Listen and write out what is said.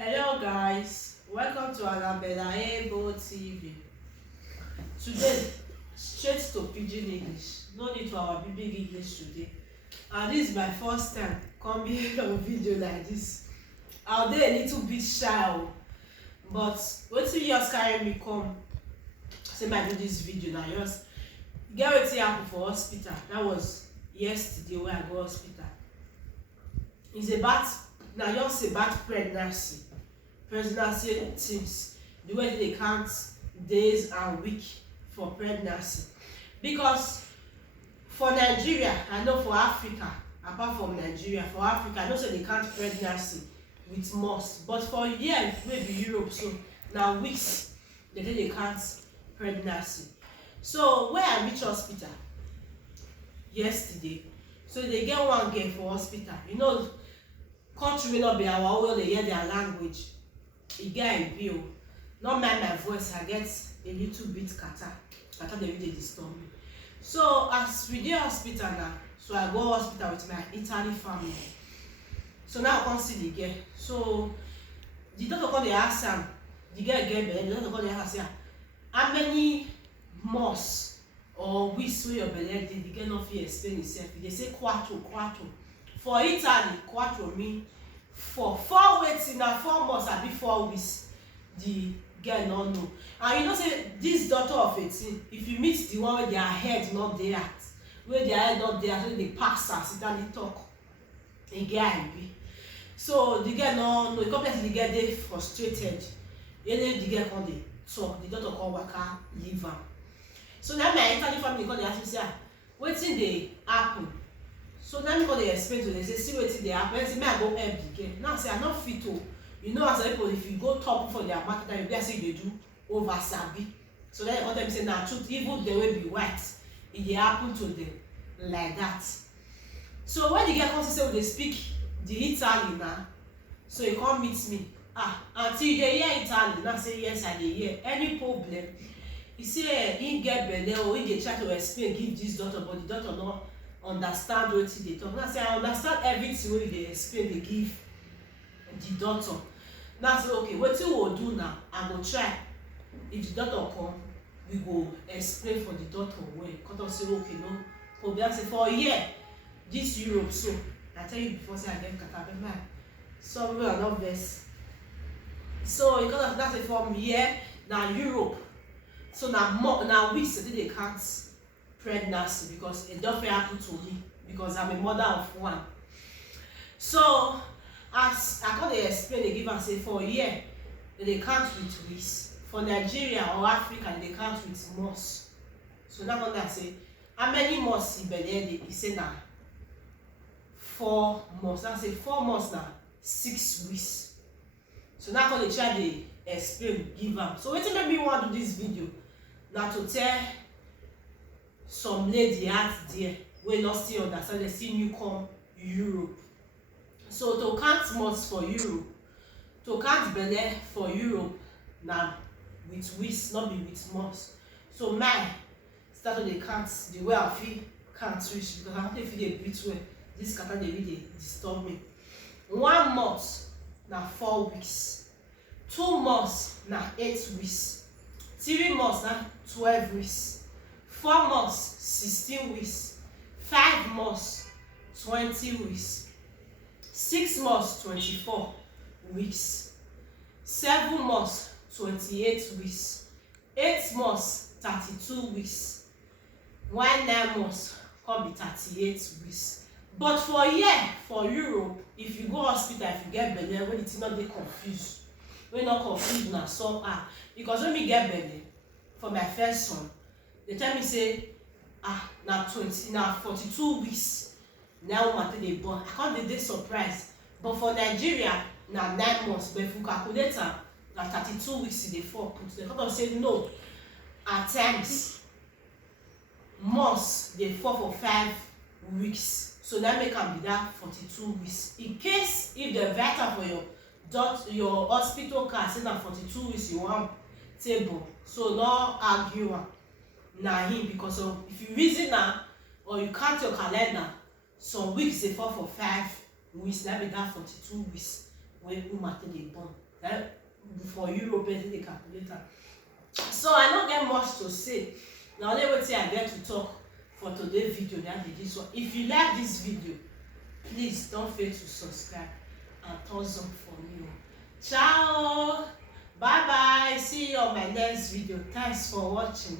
Hello guys, welcome to Anabella Ebo TV. Today, straight to Pidgin English. No need for our big English today. And this is my first time coming on video like this. I'll be a little bit shy, but wetin just carry me come say I do this video now. Just get wetin happen for hospital. That was yesterday when I go hospital. It's about now just about pregnancy things, the way they count days and week for pregnancy. Because for Nigeria, I know for Africa, apart from Nigeria, for Africa, I know say they count pregnancy with months, but for here maybe Europe, so now weeks they count pregnancy. So when I reach hospital yesterday, so they get one girl for hospital. You know, country will not be our own, they hear their language. E get a bill. Not mind my voice, I get a little bit kata dey really disturb me. So as we dey hospital now, so I go hospital with my Italy family. So now I come see the girl. So the doctor come dey ask am, the girl get belle, the doctor come dey ask am, how many months or weeks wey your belle dey? The girl no fit explain itself. They say quattro. For Italy, quattro mean 4 wetin na 4 months abi 4 weeks. The girl no know. And you know say this daughter of 18, if you meet the one wey their head not dey at, wey their head not dey at, wey dey pass as Italy talk, e get how e be. So the girl no know. E come like the girl dey frustrated. The girl come dey talk, the doctor come waka leave am. So now my Italy family come dey ask me say, wetin dey happen? So now me come dey explain to them, say see wetin dey happen. Say make I go help the girl. Now say I no fit o. You know as people, if you go talk for their market, you be like say you dey do over sabi. So then they come tell me say na truth, even they wey be white, e dey happen to them like that. So when the girl come say we dey speak the Italy now, so he come meet me. Aunty, you dey hear Italy? Now say yes, I dey hear. Any problem? He say he get belle, or he dey try to explain give this doctor, but the doctor no understand wetin dey talk. Now say I understand everything wey you dey explain dey give the doctor. Now say okay, wetin we go do now? I go try. If the doctor come, we go explain for the doctor well. Doctor say okay, no problem. Say for here, this Europe, so I tell you before say I get catarrh. So we are not vex. So because of that, say from here na Europe, so na weeks they count pregnancy, because it don't happen to me because I'm a mother of one. So as I come dey explain, they give am say for here they count with weeks. For Nigeria or Africa, they count with months. So now come that say how many months he belle dey? He say na 4 months. Now say 4 months na 6 weeks. So now come dey try dey explain give am. So wetin make me want do this video na to tell some lady out there wey not still understand, they still new come Europe. So to count months for Europe, to count belle for Europe, na with weeks, not be with months. So mine start to dey count the way I feel count reach, because I don't feel dey breathe well. This scatter dey really disturb me. 1 month na 4 weeks, 2 months na 8 weeks, 3 months na 12 weeks, 4 months 16 weeks, 5 months 20 weeks, 6 months 24 weeks, 7 months 28 weeks, 8 months 32 weeks, 9 months come be 38 weeks. But for here, for Europe, if you go hospital, if you get belle, when it's not dey confused, when not confused na somehow. Because when me get belle for my first son, they tell me say na 42 weeks now woman dey born. I can't dey surprised. But for Nigeria na 9 months, but if you calculate am na 32 weeks dey fall put. They come say no, at times months dey fall for 5 weeks. So that make am be that 42 weeks. In case if the vital for your hospital card say na 42 weeks you want table, so no argue am na him, because of if you reason am or you count your calendar, some weeks dey fall for 5 weeks. That be that 42 weeks wey woman dey born. then for Europe they calculate am. So I no get much to say, na only wetin I get to talk for today's video na be this one. If you like this video, please don't fail to subscribe and thumbs up for me. Ciao, bye bye, see you on my next video. Thanks for watching.